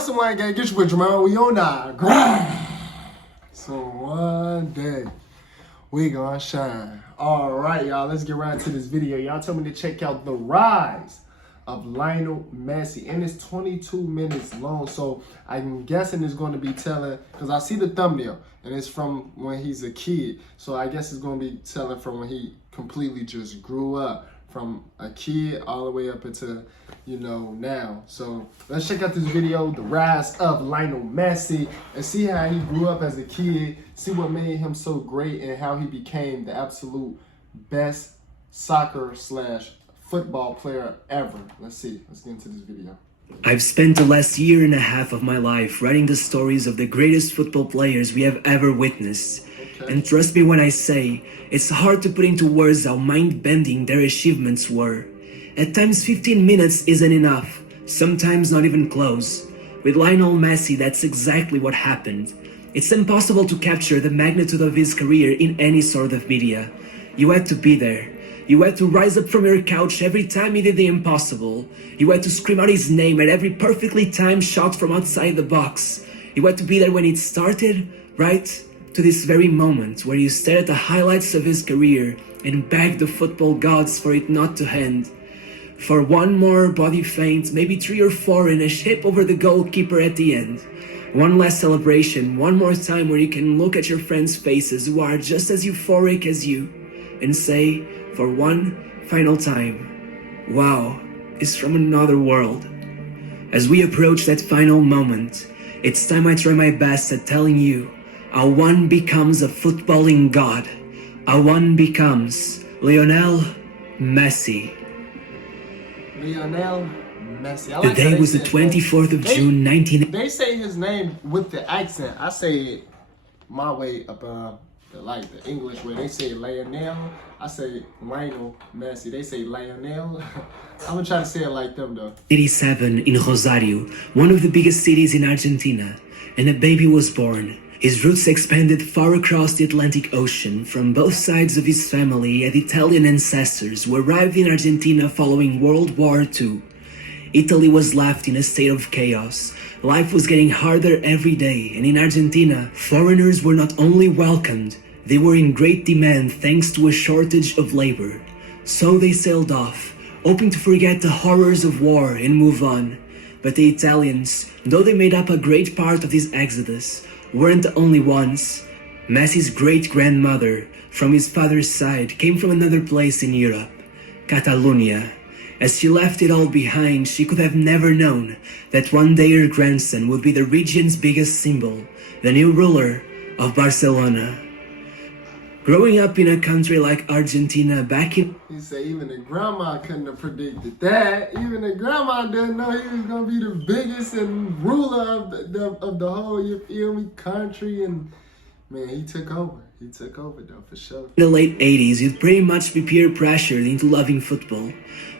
Once in a while, gotta get you with Jamario. We on that grind. So one day, we gonna shine. All right, y'all, let's get right into this video. Y'all told me to check out the rise of Lionel Messi, and it's 22 minutes long. So I'm guessing it's going to be telling, because I see the thumbnail, and it's from when he's a kid. So I guess it's going to be telling from when he completely just grew up, from a kid all the way up into, you know, now. So let's check out this video, the rise of Lionel Messi, and see how he grew up as a kid, see what made him so great, and how he became the absolute best soccer/football player ever. Let's see. Let's get into this video. I've spent the last year and a half of my life writing the stories of the greatest football players we have ever witnessed. Okay. And trust me when I say, it's hard to put into words how mind-bending their achievements were. At times 15 minutes isn't enough, sometimes not even close. With Lionel Messi, that's exactly what happened. It's impossible to capture the magnitude of his career in any sort of media. You had to be there. You had to rise up from your couch every time he did the impossible. You had to scream out his name at every perfectly timed shot from outside the box. You had to be there when it started, right to this very moment where you stared at the highlights of his career and begged the football gods for it not to end. For one more body feint, maybe 3 or 4 in a shape over the goalkeeper at the end. One last celebration, one more time where you can look at your friends' faces who are just as euphoric as you and say, for one final time, wow, it's from another world. As we approach that final moment, it's time I try my best at telling you how one becomes a footballing god, how one becomes Lionel Messi. Lionel Messi. The day was the 24th of June, 19... They say his name with the accent. I say it my way up, like the English way. They say Lionel. I say Lionel Messi. They say Lionel. I'm gonna try to say it like them though. 87 in Rosario, one of the biggest cities in Argentina, and a baby was born. His roots expanded far across the Atlantic Ocean. From both sides of his family had Italian ancestors who arrived in Argentina following World War II. Italy was left in a state of chaos. Life was getting harder every day, and in Argentina, foreigners were not only welcomed, they were in great demand thanks to a shortage of labor. So they sailed off, hoping to forget the horrors of war and move on. But the Italians, though they made up a great part of this exodus, weren't the only ones. Messi's great-grandmother, from his father's side, came from another place in Europe, Catalonia. As she left it all behind, she could have never known that one day her grandson would be the region's biggest symbol, the new ruler of Barcelona. Growing up in a country like Argentina back in... He said even the grandma couldn't have predicted that. Even the grandma didn't know he was going to be the biggest and ruler of the whole, you feel me, country. And man, he took over. He took over though, for sure. In the late 80s, you'd pretty much be peer pressured into loving football.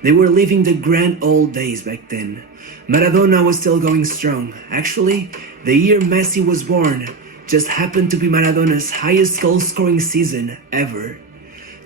They were living the grand old days back then. Maradona was still going strong. Actually, the year Messi was born just happened to be Maradona's highest goal-scoring season ever.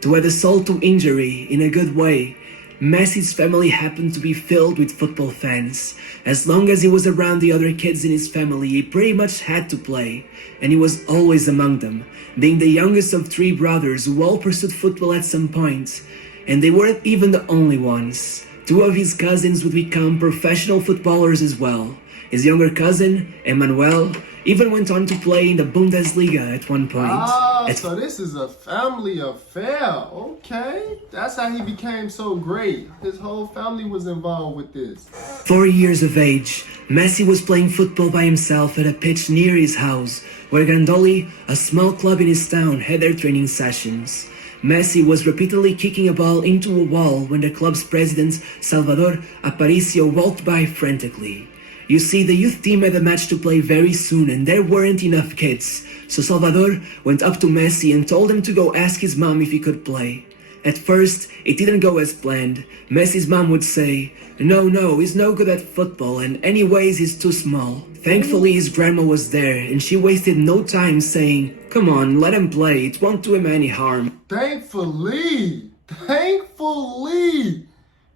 To add insult to injury in a good way, Messi's family happened to be filled with football fans. As long as he was around the other kids in his family, he pretty much had to play, and he was always among them, being the youngest of 3 brothers who all pursued football at some point. And they weren't even the only ones. 2 of his cousins would become professional footballers as well. His younger cousin, Emmanuel, even went on to play in the Bundesliga at one point. So this is a family affair. Okay. That's how he became so great. His whole family was involved with this. 4 years of age, Messi was playing football by himself at a pitch near his house, where Grandoli, a small club in his town, had their training sessions. Messi was repeatedly kicking a ball into a wall when the club's president, Salvador Aparicio, walked by frantically. You see, the youth team had a match to play very soon and there weren't enough kids, so Salvador went up to Messi and told him to go ask his mom if he could play. At first, it didn't go as planned. Messi's mom would say, no, he's no good at football and anyways he's too small. Thankfully his grandma was there and she wasted no time saying, come on, let him play, it won't do him any harm. Thankfully!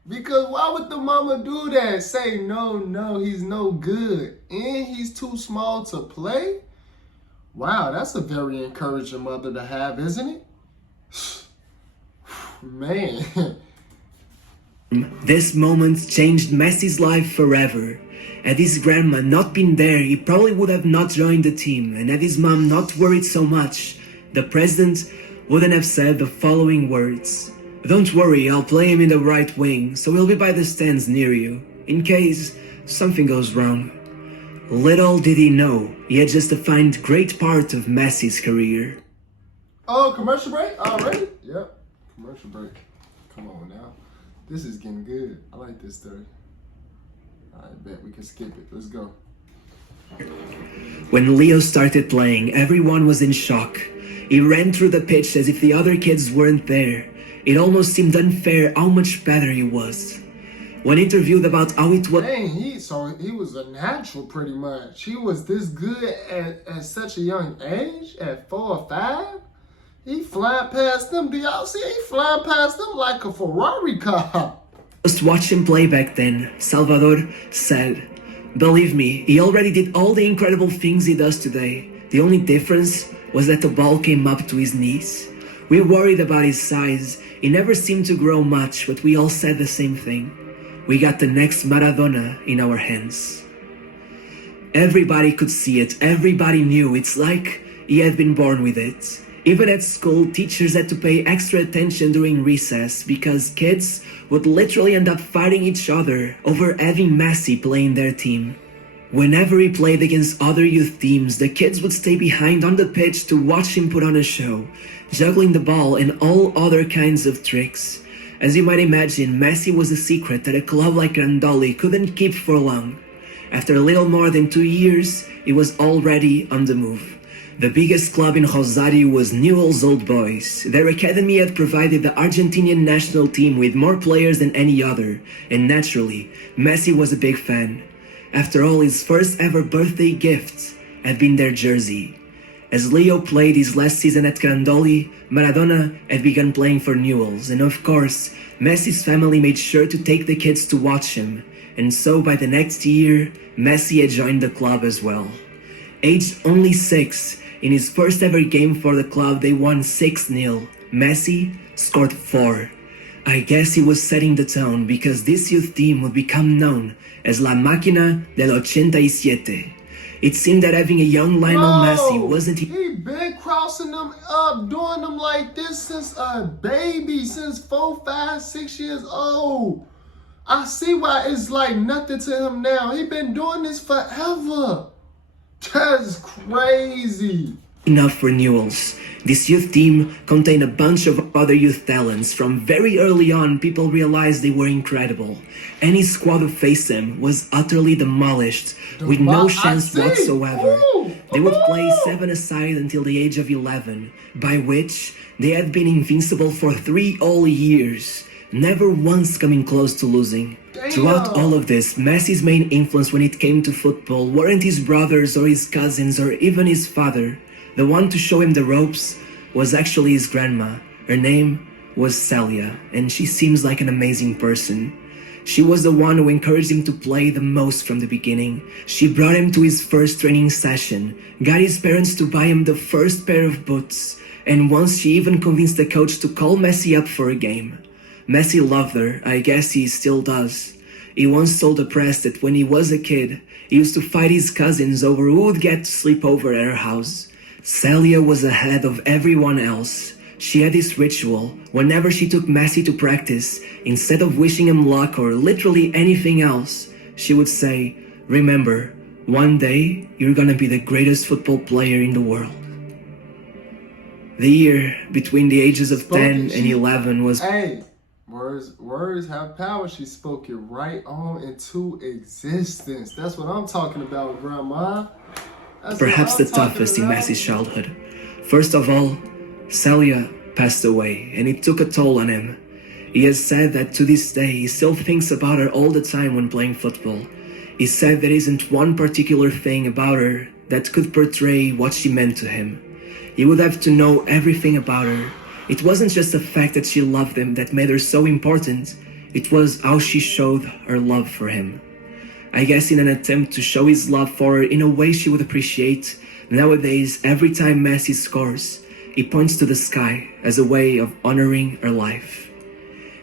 Because why would the mama do that? Say, no, he's no good. And he's too small to play? Wow, that's a very encouraging mother to have, isn't it? Man. This moment changed Messi's life forever. Had his grandma not been there, he probably would have not joined the team, and had his mom not worried so much, the president wouldn't have said the following words. "Don't worry, I'll play him in the right wing, so he'll be by the stands near you, in case something goes wrong." Little did he know, he had just defined great part of Messi's career. Oh, commercial break? Already? Yep, commercial break. Come on now. This is getting good. I like this story. I bet we can skip it. Let's go. When Leo started playing, everyone was in shock. He ran through the pitch as if the other kids weren't there. It almost seemed unfair how much better he was. When interviewed about how it was... Dang, he was a natural pretty much. He was this good at such a young age, at 4 or 5. He flying past them. Do y'all see? He flying past them like a Ferrari car. Just watch him play back then, Salvador said. Believe me, he already did all the incredible things he does today. The only difference was that the ball came up to his knees. We worried about his size. He never seemed to grow much, but we all said the same thing. We got the next Maradona in our hands. Everybody could see it. Everybody knew. It's like he had been born with it. Even at school, teachers had to pay extra attention during recess because kids would literally end up fighting each other over having Messi playing their team. Whenever he played against other youth teams, the kids would stay behind on the pitch to watch him put on a show, juggling the ball and all other kinds of tricks. As you might imagine, Messi was a secret that a club like Grandoli couldn't keep for long. After a little more than 2 years, he was already on the move. The biggest club in Rosario was Newell's Old Boys. Their academy had provided the Argentinian national team with more players than any other, and naturally, Messi was a big fan. After all, his first ever birthday gift had been their jersey. As Leo played his last season at Grandoli, Maradona had begun playing for Newell's, and of course, Messi's family made sure to take the kids to watch him, and so by the next year, Messi had joined the club as well. Aged only 6, in his first ever game for the club, they won 6-0. Messi scored 4. I guess he was setting the tone because this youth team would become known as La Máquina del 87. It seemed that having a young Lionel Messi wasn't... He been crossing them up, doing them like this since a baby, since 4, 5, 6 years old. I see why it's like nothing to him now. He been doing this forever. That's crazy. Enough for Newell's. This youth team contained a bunch of other youth talents. From very early on, people realized they were incredible. Any squad who faced them was utterly demolished, with no chance whatsoever. They would play 7-a-side until the age of 11, by which they had been invincible for 3 whole years, never once coming close to losing. Throughout all of this, Messi's main influence when it came to football weren't his brothers or his cousins or even his father. The one to show him the ropes was actually his grandma. Her name was Celia, and she seems like an amazing person. She was the one who encouraged him to play the most from the beginning. She brought him to his first training session, got his parents to buy him the first pair of boots, and once she even convinced the coach to call Messi up for a game. Messi loved her. I guess he still does. He once told the press that when he was a kid, he used to fight his cousins over who would get to sleep over at her house. Celia was ahead of everyone else. She had this ritual. Whenever she took Messi to practice, instead of wishing him luck or literally anything else, she would say, "Remember, one day you're gonna be the greatest football player in the world." The year between the ages of 10 and 11 was... Hey, words have power. She spoke it right on into existence. That's what I'm talking about, Grandma. Perhaps the toughest in Messi's childhood. First of all, Celia passed away, and it took a toll on him. He has said that to this day he still thinks about her all the time when playing football. He said there isn't one particular thing about her that could portray what she meant to him. He would have to know everything about her. It wasn't just the fact that she loved him that made her so important. It was how she showed her love for him. I guess in an attempt to show his love for her in a way she would appreciate, nowadays every time Messi scores, he points to the sky as a way of honoring her life.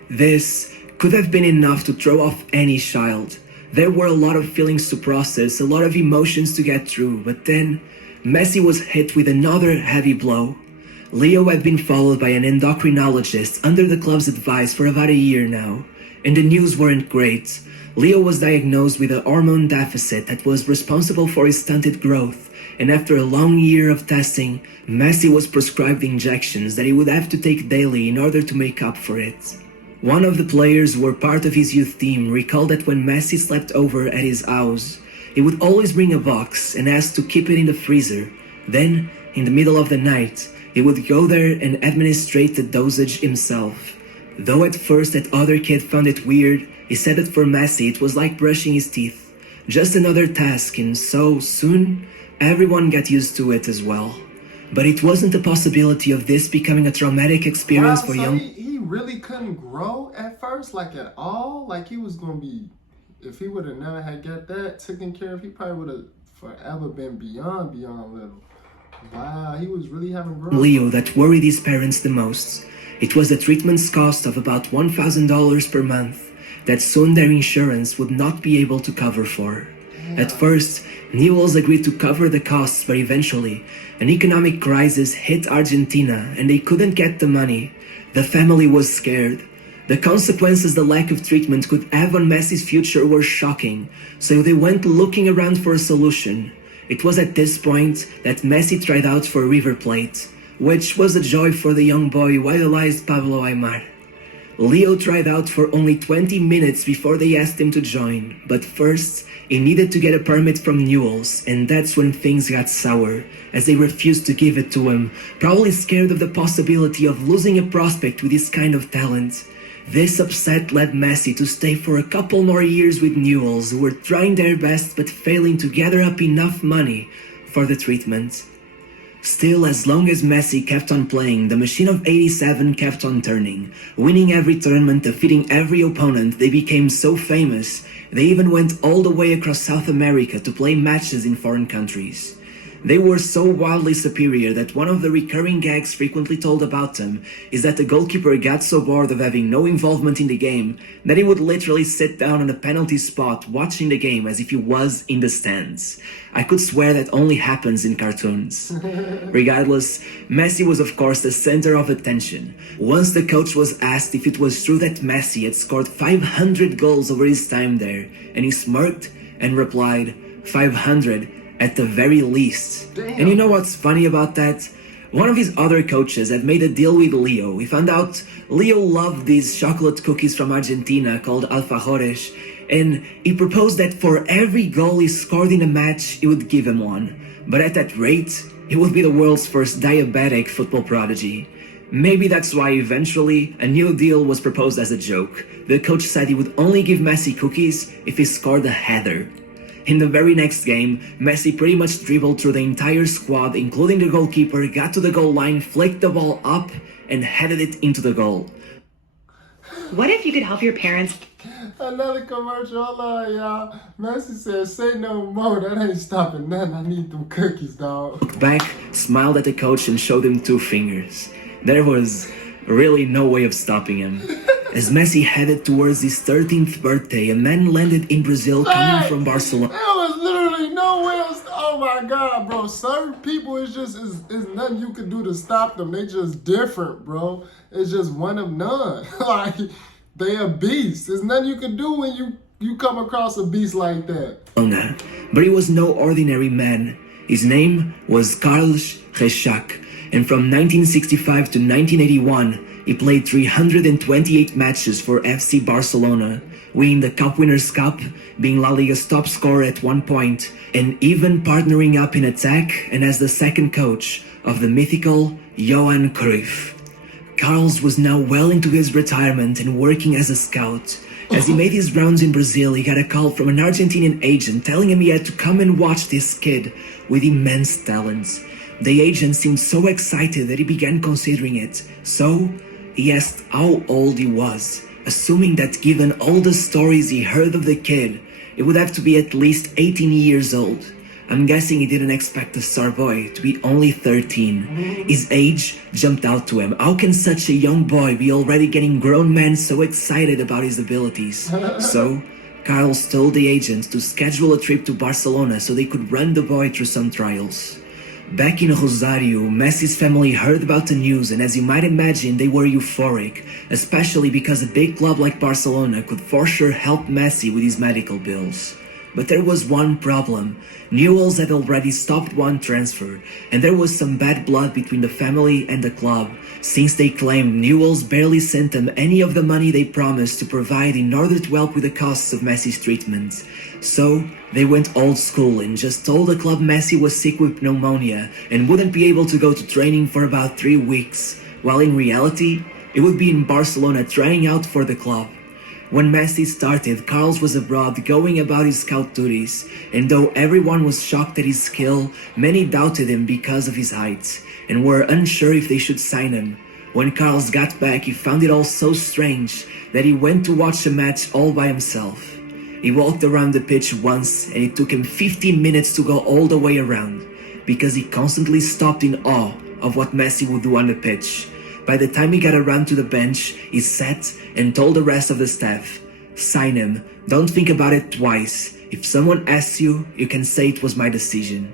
This could have been enough to throw off any child. There were a lot of feelings to process, a lot of emotions to get through, but then Messi was hit with another heavy blow. Leo had been followed by an endocrinologist under the club's advice for about a year now, and the news weren't great. Leo was diagnosed with a hormone deficit that was responsible for his stunted growth, and after a long year of testing, Messi was prescribed injections that he would have to take daily in order to make up for it. One of the players who were part of his youth team recalled that when Messi slept over at his house, he would always bring a box and ask to keep it in the freezer. Then, in the middle of the night, he would go there and administrate the dosage himself. Though at first that other kid found it weird, he said that for Messi it was like brushing his teeth. Just another task, and so soon, everyone got used to it as well. But it wasn't the possibility of this becoming a traumatic experience for young... He really couldn't grow at first, like at all? Like he was going to be... If he would have never had got that taken care of, he probably would have forever been beyond little. Wow, he was really having growth. Leo that worried his parents the most. It was the treatment's cost of about $1,000 per month that soon their insurance would not be able to cover for. Yeah. At first, Newell's agreed to cover the costs, but eventually, an economic crisis hit Argentina and they couldn't get the money. The family was scared. The consequences the lack of treatment could have on Messi's future were shocking, so they went looking around for a solution. It was at this point that Messi tried out for River Plate, which was a joy for the young boy who idolized Pablo Aimar. Leo tried out for only 20 minutes before they asked him to join, but first, he needed to get a permit from Newell's, and that's when things got sour, as they refused to give it to him, probably scared of the possibility of losing a prospect with this kind of talent. This upset led Messi to stay for a couple more years with Newell's, who were trying their best but failing to gather up enough money for the treatment. Still, as long as Messi kept on playing, the machine of 87 kept on turning. Winning every tournament, defeating every opponent, they became so famous, they even went all the way across South America to play matches in foreign countries. They were so wildly superior that one of the recurring gags frequently told about them is that the goalkeeper got so bored of having no involvement in the game that he would literally sit down on a penalty spot watching the game as if he was in the stands. I could swear that only happens in cartoons. Regardless, Messi was of course the center of attention. Once the coach was asked if it was true that Messi had scored 500 goals over his time there, and he smirked and replied, 500 at the very least. Damn. And you know what's funny about that? One of his other coaches had made a deal with Leo. He found out Leo loved these chocolate cookies from Argentina called alfajores, and he proposed that for every goal he scored in a match, he would give him one. But at that rate, he would be the world's first diabetic football prodigy. Maybe that's why eventually a new deal was proposed as a joke. The coach said he would only give Messi cookies if he scored a header. In the very next game, Messi pretty much dribbled through the entire squad, including the goalkeeper, got to the goal line, flicked the ball up, and headed it into the goal. What if you could help your parents? Another commercial, hold on, y'all. Messi said, say no more, that ain't stopping nothing. I need them cookies, dog. Back, smiled at the coach and showed him 2 fingers. There was really no way of stopping him. As Messi headed towards his 13th birthday, a man landed in Brazil coming from Barcelona. There was literally no way else. Oh my God, bro. Certain people, it's nothing you can do to stop them. They just different, bro. It's just one of none. Like, they a beast. There's nothing you can do when you come across a beast like that. But he was no ordinary man. His name was Carlos Reixac, and from 1965 to 1981, he played 328 matches for FC Barcelona, winning the Cup Winners' Cup, being La Liga's top scorer at one point, and even partnering up in attack and as the second coach of the mythical Johan Cruyff. Carlos was now well into his retirement and working as a scout. As he made his rounds in Brazil, he got a call from an Argentinian agent telling him he had to come and watch this kid with immense talents. The agent seemed so excited that he began considering it, so he asked how old he was. assuming that given all the stories he heard of the kid, it would have to be at least 18 years old. I'm guessing he didn't expect the star boy to be only 13. His age jumped out to him. How can such a young boy be already getting grown men so excited about his abilities? So, Carlos told the agent to schedule a trip to Barcelona so they could run the boy through some trials. Back in Rosario, Messi's family heard about the news, and as you might imagine, they were euphoric, especially because a big club like Barcelona could for sure help Messi with his medical bills. But there was one problem. Newell's had already stopped one transfer, and there was some bad blood between the family and the club, since they claimed Newell's barely sent them any of the money they promised to provide in order to help with the costs of Messi's treatment. So, they went old school and just told the club Messi was sick with pneumonia and wouldn't be able to go to training for about 3 weeks, while in reality, it would be in Barcelona trying out for the club. When Messi started, Carlos was abroad going about his scout duties, and though everyone was shocked at his skill, many doubted him because of his height, and were unsure if they should sign him. When Carlos got back, he found it all so strange that he went to watch the match all by himself. He walked around the pitch once, and it took him 15 minutes to go all the way around, because he constantly stopped in awe of what Messi would do on the pitch. By the time he got around to the bench, he sat and told the rest of the staff, "Sign him, don't think about it twice. If someone asks you, you can say it was my decision."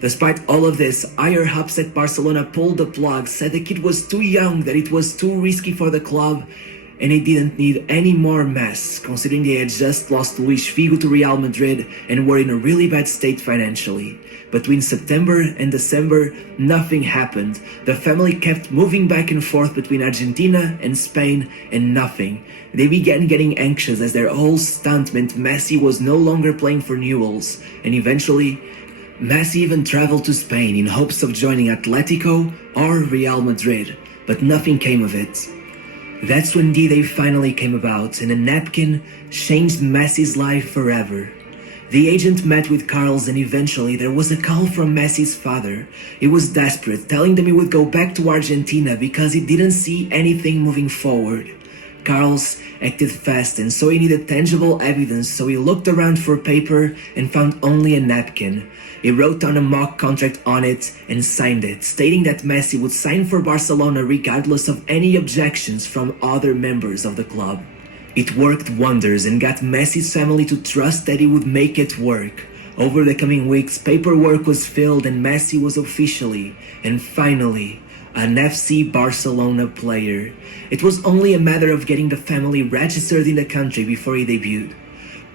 Despite all of this, higher ups at Barcelona pulled the plug, said the kid was too young, that it was too risky for the club, and he didn't need any more mess, considering they had just lost Luis Figo to Real Madrid and were in a really bad state financially. Between September and December, nothing happened. The family kept moving back and forth between Argentina and Spain, and nothing. They began getting anxious as their whole stunt meant Messi was no longer playing for Newell's, and eventually, Messi even traveled to Spain in hopes of joining Atletico or Real Madrid, but nothing came of it. That's when D-Day finally came about, and a napkin changed Messi's life forever. The agent met with Carlos, and eventually there was a call from Messi's father. He was desperate, telling them he would go back to Argentina because he didn't see anything moving forward. Carlos acted fast, and so he needed tangible evidence, so he looked around for paper and found only a napkin. He wrote down a mock contract on it and signed it, stating that Messi would sign for Barcelona regardless of any objections from other members of the club. It worked wonders and got Messi's family to trust that he would make it work. Over the coming weeks, paperwork was filled and Messi was officially, and finally, an FC Barcelona player. It was only a matter of getting the family registered in the country before he debuted.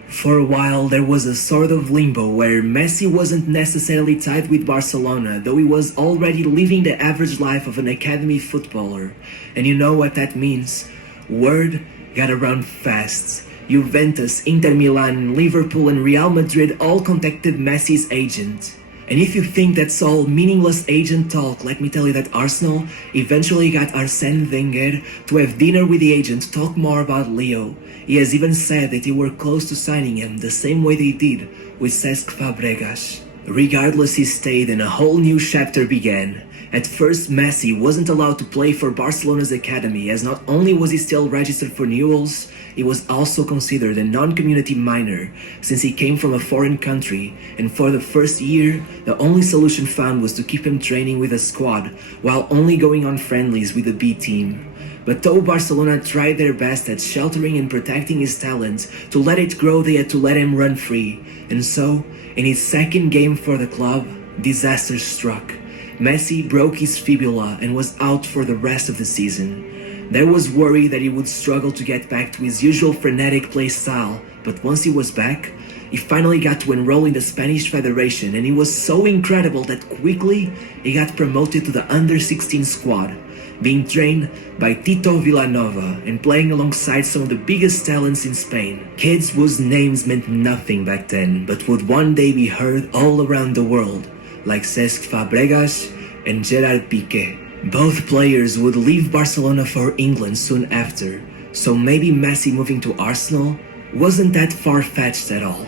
For a while, there was a sort of limbo where Messi wasn't necessarily tied with Barcelona, though he was already living the average life of an academy footballer. And you know what that means? Word got around fast. Juventus, Inter Milan, Liverpool and Real Madrid all contacted Messi's agent. And if you think that's all meaningless agent talk, let me tell you that Arsenal eventually got Arsene Wenger to have dinner with the agent to talk more about Leo. He has even said that they were close to signing him the same way they did with Cesc Fabregas. Regardless, he stayed and a whole new chapter began. At first, Messi wasn't allowed to play for Barcelona's academy, as not only was he still registered for Newell's, he was also considered a non-community minor, since he came from a foreign country, and for the first year, the only solution found was to keep him training with a squad, while only going on friendlies with the B team. But though Barcelona tried their best at sheltering and protecting his talent, to let it grow they had to let him run free, and so, in his second game for the club, disaster struck. Messi broke his fibula and was out for the rest of the season. There was worry that he would struggle to get back to his usual frenetic play style, but once he was back, he finally got to enroll in the Spanish Federation, and he was so incredible that quickly he got promoted to the under-16 squad, being trained by Tito Villanova and playing alongside some of the biggest talents in Spain. Kids whose names meant nothing back then, but would one day be heard all around the world, like Cesc Fabregas and Gerard Piqué. Both players would leave Barcelona for England soon after, so maybe Messi moving to Arsenal wasn't that far-fetched at all.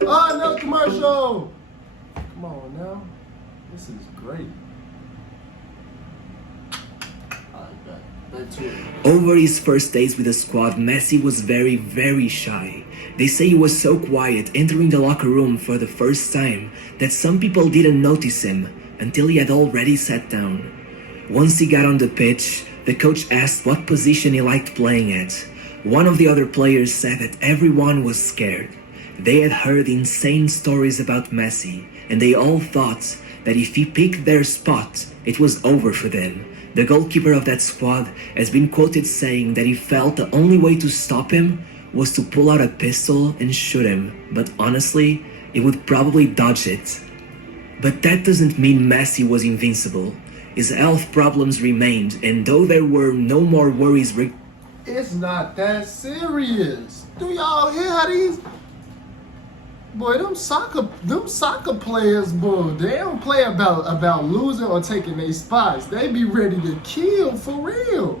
Oh, no commercial! Come on now. This is great. Alright, back to it. Over his first days with the squad, Messi was very, very shy. They say he was so quiet entering the locker room for the first time that some people didn't notice him until he had already sat down. Once he got on the pitch, the coach asked what position he liked playing at. One of the other players said that everyone was scared. They had heard insane stories about Messi, and they all thought that if he picked their spot, it was over for them. The goalkeeper of that squad has been quoted saying that he felt the only way to stop him was to pull out a pistol and shoot him, but honestly, he would probably dodge it. But that doesn't mean Messi was invincible. His health problems remained, and though there were no more worries It's not that serious. Do y'all hear how these... Boy, them soccer players, boy, they don't play about losing or taking their spots. They be ready to kill for real.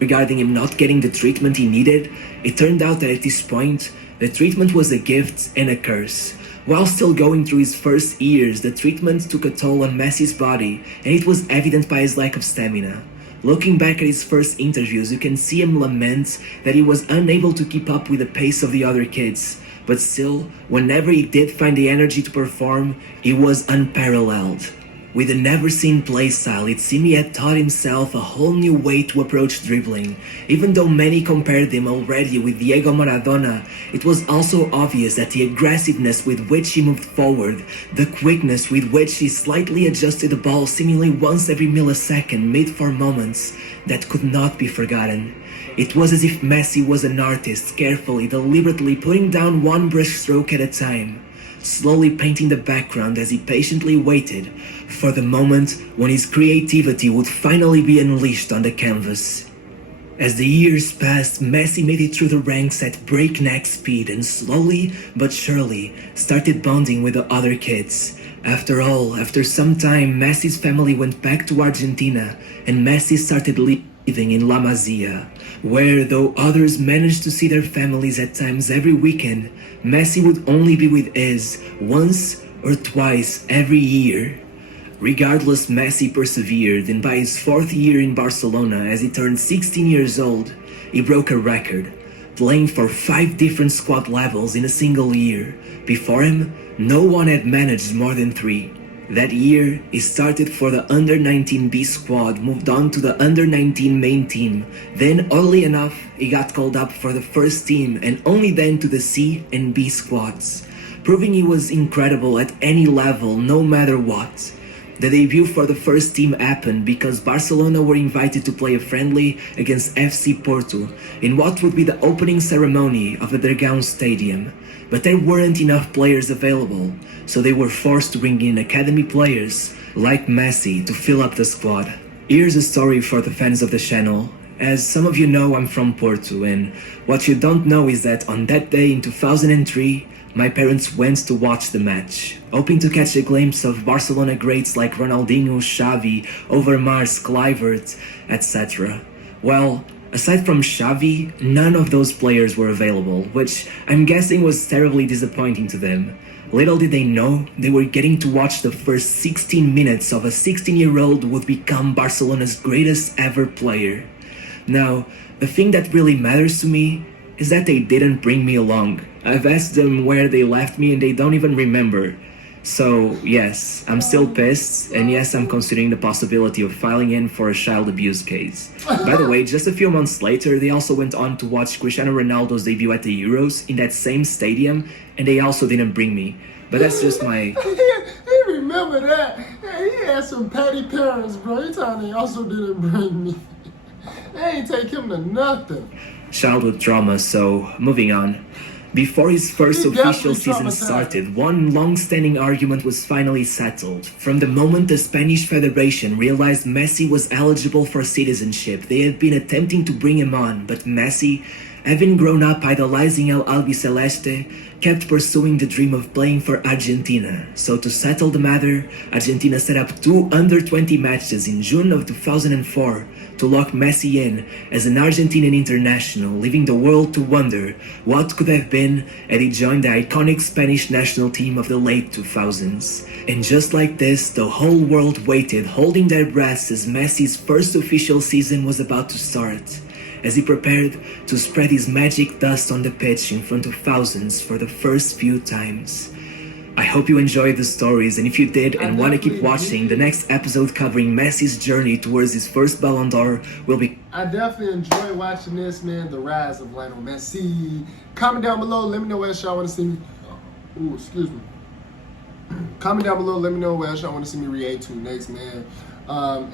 regarding him not getting the treatment he needed, it turned out that at this point, the treatment was a gift and a curse. While still going through his first years, the treatment took a toll on Messi's body, and it was evident by his lack of stamina. Looking back at his first interviews, you can see him lament that he was unable to keep up with the pace of the other kids. But still, whenever he did find the energy to perform, he was unparalleled. With a never-seen playstyle, it seemed he had taught himself a whole new way to approach dribbling. Even though many compared him already with Diego Maradona, it was also obvious that the aggressiveness with which he moved forward, the quickness with which he slightly adjusted the ball seemingly once every millisecond made for moments that could not be forgotten. It was as if Messi was an artist, carefully, deliberately putting down one brushstroke at a time, slowly painting the background as he patiently waited for the moment when his creativity would finally be unleashed on the canvas. As the years passed, Messi made it through the ranks at breakneck speed and slowly but surely started bonding with the other kids. After all, after some time, Messi's family went back to Argentina and Messi started living in La Masia, where though others managed to see their families at times every weekend, Messi would only be with his once or twice every year. Regardless, Messi persevered, and by his fourth year in Barcelona, as he turned 16 years old, he broke a record, playing for 5 different squad levels in a single year. Before him, no one had managed more than 3. That year, he started for the Under-19 B squad, moved on to the Under-19 main team. Then, oddly enough, he got called up for the first team and only then to the C and B squads, proving he was incredible at any level, no matter what. The debut for the first team happened because Barcelona were invited to play a friendly against FC Porto in what would be the opening ceremony of the Dragão Stadium. But there weren't enough players available, so they were forced to bring in academy players like Messi to fill up the squad. Here's a story for the fans of the channel. As some of you know, I'm from Porto, and what you don't know is that on that day in 2003, my parents went to watch the match, hoping to catch a glimpse of Barcelona greats like Ronaldinho, Xavi, Overmars, Kluivert, etc. Well, aside from Xavi, none of those players were available, which I'm guessing was terribly disappointing to them. Little did they know, they were getting to watch the first 16 minutes of a 16-year-old who would become Barcelona's greatest ever player. Now, the thing that really matters to me is that they didn't bring me along. I've asked them where they left me and they don't even remember. So, yes, I'm still pissed, and yes, I'm considering the possibility of filing in for a child abuse case. By the way, just a few months later, they also went on to watch Cristiano Ronaldo's debut at the Euros in that same stadium, and they also didn't bring me. But that's just my... He remember that. He had some petty parents, bro. He told me he also didn't bring me. They ain't take him to nothing. Childhood trauma, so moving on. Before his first official season started, one long-standing argument was finally settled. From the moment the Spanish Federation realized Messi was eligible for citizenship, they had been attempting to bring him on, but Messi, Having grown up idolizing El Albiceleste, kept pursuing the dream of playing for Argentina. So to settle the matter, Argentina set up 2 under-20 matches in June of 2004 to lock Messi in as an Argentinian international, leaving the world to wonder what could have been had he joined the iconic Spanish national team of the late 2000s. And just like this, the whole world waited, holding their breaths as Messi's first official season was about to start, as he prepared to spread his magic dust on the pitch in front of thousands for the first few times. I hope you enjoyed the stories, and if you did and want to keep watching, the next episode covering Messi's journey towards his first Ballon d'Or will be... I definitely enjoy watching this, man, the rise of Lionel Messi. Comment down below, let me know what else y'all want to see me... Ooh, excuse me. Comment down below, let me know what else y'all want to see me react to next, man.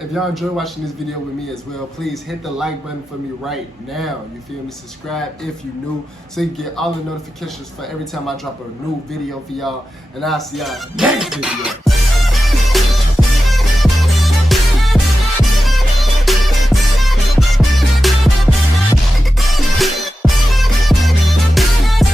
If y'all enjoy watching this video with me as well, please hit the like button for me right now. You feel me? Subscribe if you new, so you get all the notifications for every time I drop a new video for y'all. And I'll see y'all next video.